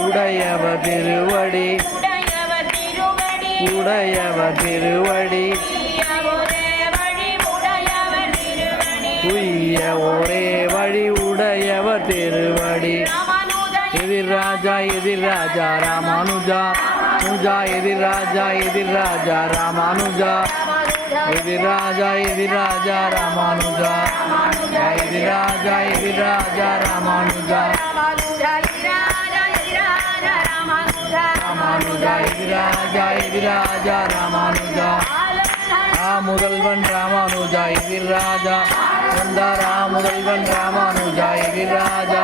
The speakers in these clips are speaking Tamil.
உடையவர் திருவடி உடையவர் திருவடி உய்ய ஒரே வழி உடையவர் திருவடி எதிர்ராஜா எதிர்ராஜா ராமானுஜா முஜா எதிர்ராஜா எதிர்ராஜா ராமானுஜா எதிர்ராஜா எதிர்ராஜா ராமானுஜா எதிர்ராஜா எதிர்ராஜா ராமானுஜா ராமானுஜா எதிராஜா எதிராஜா ராமானுஜா முதல்வன் ராமானுஜா எதிராஜா வந்தாரா முதல்வன் ராமானுஜா எதிராஜா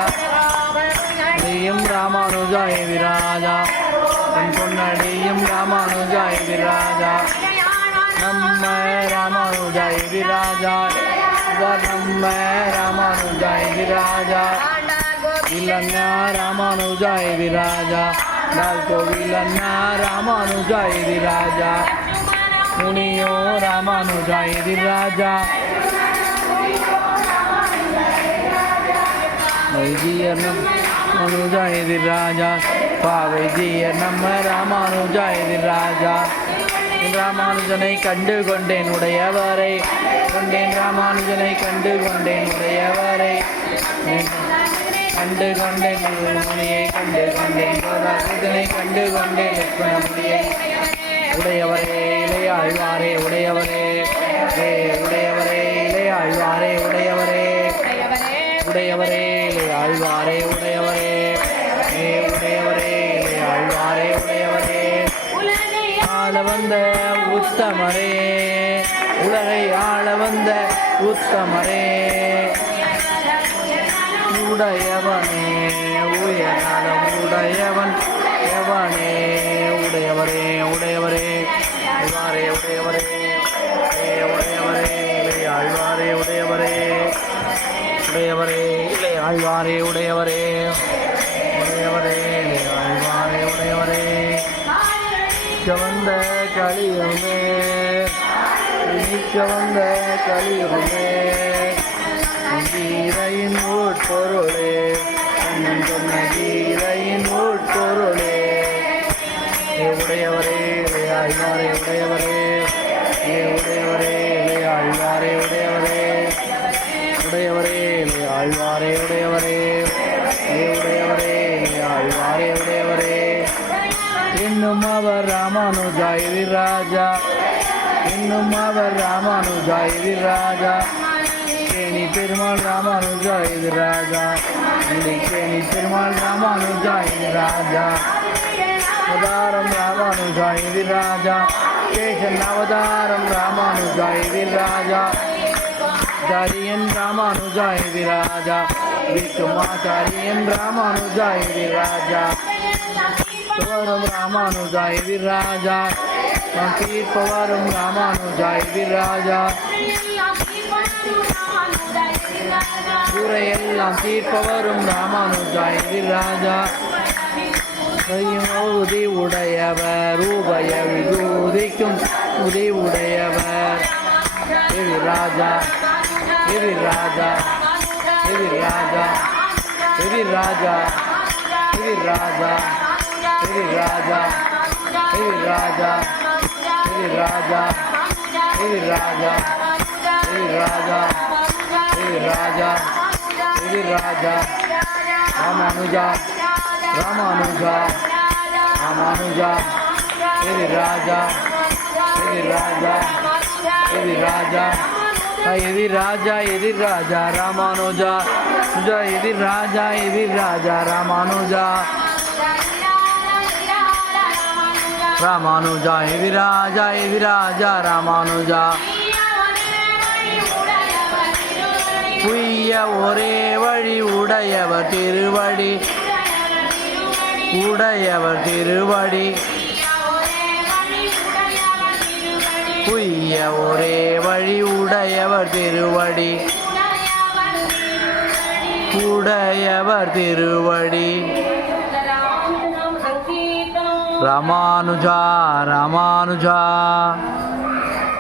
நீயும் ராமானுஜா எதிராஜா என் பொன்னடியும் ராமானுஜா எதிராஜா நம்ம ராமானுஜா எதிராஜா நம்ம ராமானுஜா எதிராஜா இல்லன்னா ராமானுஜா எதிராஜா கோவிலன்னா ராமானுஜா எதிராஜா முனியோ ராமானுஜா எதிராஜா வைத்தியர் ராமானுஜா எதிராஜா வைத்தியர் நம்ம ராமானுஜா எதிராஜா ராமானுஜனை கண்டு கொண்டேன் உடையவரை கொண்டேன் ராமானுஜனை கண்டு கொண்டேன் உடையவரை கண்டு கொண்டேன் முனியை கண்டு கொண்டேன் கோதாசனை கண்டு கொண்டேன் லட்சுமணமுனியை உடையவரே இளையாழ்வாரே உடையவரே உடையவரே இளையாழ்வாரே உடையவரே உடையவரே இளையாழ்வாரே உடையவரே உடையவரே இளையாழ்வாரே உடையவரே ஆள வந்த உத்தமரே உலகை ஆள வந்த உத்தமரே உடையவனே உயர்நலம் உடையவன் எவனே உடையவரே உடையவரே உடையவரே உடையவரே உடையவரே ஆழ்வாரே உடையவரே உடையவரே இல்லை ஆழ்வாரே உடையவரே உடையவரே ஆழ்வாரே உடையவரே வந்த கலியுமே வந்த கலியுமே கீரையின் உட்பொருளே கண்ணன் சொன்ன கீரையின் உட்பொருளே உடையவரே ஆழ்வாரே உடையவரே உடையவரே ஆழ்வாரே உடையவரே உடையவரே ஆழ்வாரே உடையவரே உடையவரே ஆழ்வாரே உடையவரே இன்னும் அவர் ராமானுஜா எதிராஜா இன்னும் அவர் ராமானுஜா எதிராஜா கேணி பெருமாள் ராமானுஜா எதிராஜா கேணி பெருமாள் ராமானுஜா எதிராஜா அவதாரம் ராமானுஜா எதிராஜா கேசன் அவதாரம் ராமானுஜா எதிராஜா தாரியன் ராமானுஜா எதிராஜா விஷ்ணுமாச்சாரியன் ராமானுஜா எதிராஜா பவரும் ராமானுஜா எதிராஜா தீர்ப்பவரும் ராமானுஜா எதிராஜா ஊரையெல்லாம் தீர்ப்பவரும் ராமானுஜா எதிராஜா உதி உடையவர் உபய விபூதிக்கும் உதி உடையவர் எதிராஜா எதிராஜா எதிராஜா எதிராஜா எதிராஜா எதிராஜா எதிராஜா எதிராஜா எதிராஜா எதிராஜா எதிராஜா எதிராஜா ராமானுஜா ராமானுஜா ராமானுஜா எதிராஜா எதிராஜா எதிராஜா எதிராஜா எதிராஜா ராமானுஜா எதிராஜா எதிராஜா ராமானுஜா ராமானுஜா எதிராஜா எதிராஜா ராமானுஜா உய்ய ஒரே வழி உடையவர் திருவடி உடையவர் திருவடி உய்ய ஒரே வழி உடையவர் திருவடி உடையவர் திருவடி ராமானுஜா ராமானுஜா